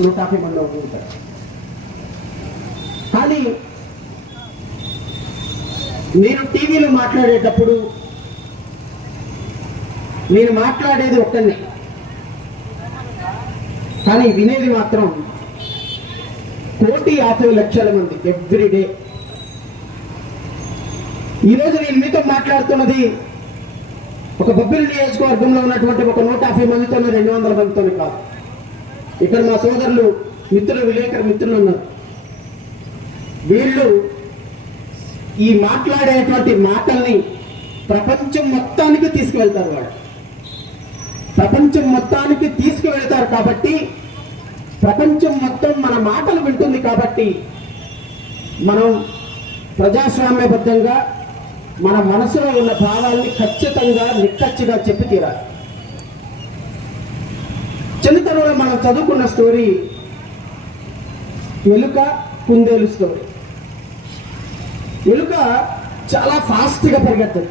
150 మంది ఉంటారు. కానీ నేను టీవీలో మాట్లాడేటప్పుడు నేను మాట్లాడేది ఒక్కనే, కానీ వినేది మాత్రం 1,50,00,000 మంది ఎవ్రీడే. ఈరోజు నేను మీతో మాట్లాడుతున్నది ఒక బొబ్బిలి నియోజకవర్గంలో ఉన్నటువంటి ఒక 150 మందితోనో 200 మందితోనో కాదు. ఇక్కడ మా సోదరులు మిత్రులు విలేకరు మిత్రులు ఉన్నారు. వీళ్ళు ఈ మాట్లాడేటువంటి మాటల్ని ప్రపంచం మొత్తానికి తీసుకువెళ్తారు. వాళ్ళు ప్రపంచం మొత్తానికి తీసుకువెళ్తారు కాబట్టి ప్రపంచం మొత్తం మన మాటలు వింటుంది. కాబట్టి మనం ప్రజాస్వామ్యబద్ధంగా మన మనసులో ఉన్న భావాల్ని ఖచ్చితంగా నిక్కచ్చిగా చెప్పి తీరాలి. చిన్నతనంలో మనం చదువుకున్న స్టోరీ ఎలుక కుందేలు స్టోరీ. ఎలుక చాలా ఫాస్ట్గా పరిగెత్తదు,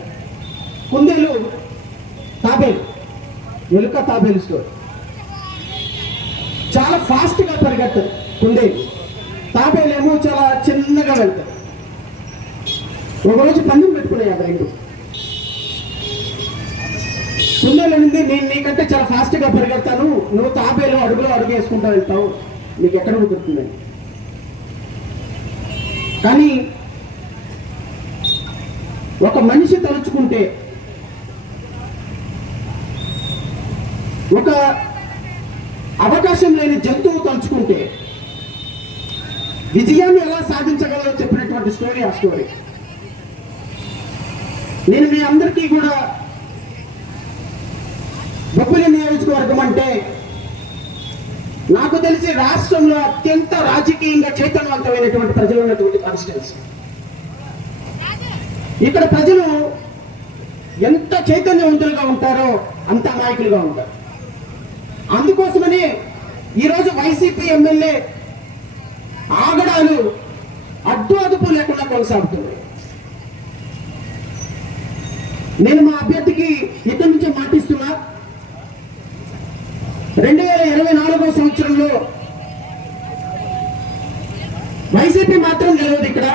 కుందేలు తాబేలు. ఎలుక తాబేలు స్టోరీ. చాలా ఫాస్ట్గా పరిగెత్తదు కుందేలు, తాబేలేమో చాలా చిన్నగా వెళ్తాడు. ఒకరోజు పందెం పెట్టుకున్నాయి ఆ రెండు. కుందేలు అనింది, నేను నీకంటే చాలా ఫాస్ట్గా పరిగెడతాను, నువ్వు తాబేలు అడుగులో అడుగు వేసుకుంటూ వెళ్తావు, నీకు ఎక్కడ కుదురుతుందని. కానీ ఒక మనిషి తలుచుకుంటే, ఒక అవకాశం లేని జంతువు తలుచుకుంటే విజయాన్ని ఎలా సాధించగలరో చెప్పినటువంటి స్టోరీ ఆ స్టోరీ. నేను మీ అందరికీ కూడా బొబ్బిలి నియోజకవర్గం అంటే నాకు తెలిసి రాష్ట్రంలో అత్యంత రాజకీయంగా చైతన్యవంతమైనటువంటి ప్రజలు ఉన్నటువంటి కాన్స్టిట్యున్సీ. ఇక్కడ ప్రజలు ఎంత చైతన్యవంతులుగా ఉంటారో అంత నాయకులుగా ఉంటారు. అందుకోసమని ఈరోజు వైసీపీ ఎమ్మెల్యే ఆగడాలు అడ్డు అదుపు లేకుండా కొనసాగుతున్నాయి. నేను మా అభ్యర్థికి ఇక్కడి నుంచే మాటిస్తున్నా, 2024 సంవత్సరంలో వైసీపీ మాత్రం గెలవదు. ఇక్కడ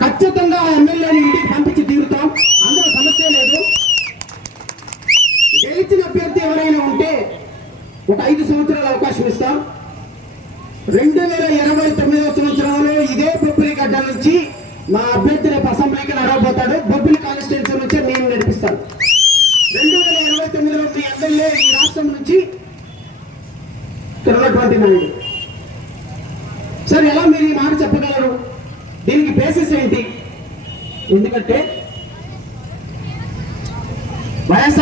ఖచ్చితంగా ఆ ఎమ్మెల్యేని ఇంటికి పంపించి తీరుతాం, అందులో సమస్య లేదు. గెలిచిన అభ్యర్థి ఎవరైనా ఉంటే ఒక 5 సంవత్సరాల అవకాశం ఇస్తాం. 2029 సంవత్సరంలో ఇదే బొబ్బిలి గడ్డ నుంచి మా అభ్యర్థి రేపు అసెంబ్లీకి నడవబోతాడు. బొబ్బిలి కాన్స్టిట్యున్సీ నుంచే నేను నడిపిస్తాను. 2029లో మీ ఎమ్మెల్యే ఈ రాష్ట్రం నుంచి ఉన్నటువంటి నాయుడు. సార్, ఎలా మీరు ఈ మాట చెప్పగలరు? దీనికి బేసిస్ ఏంటి? ఎందుకంటే వైఎస్ఆర్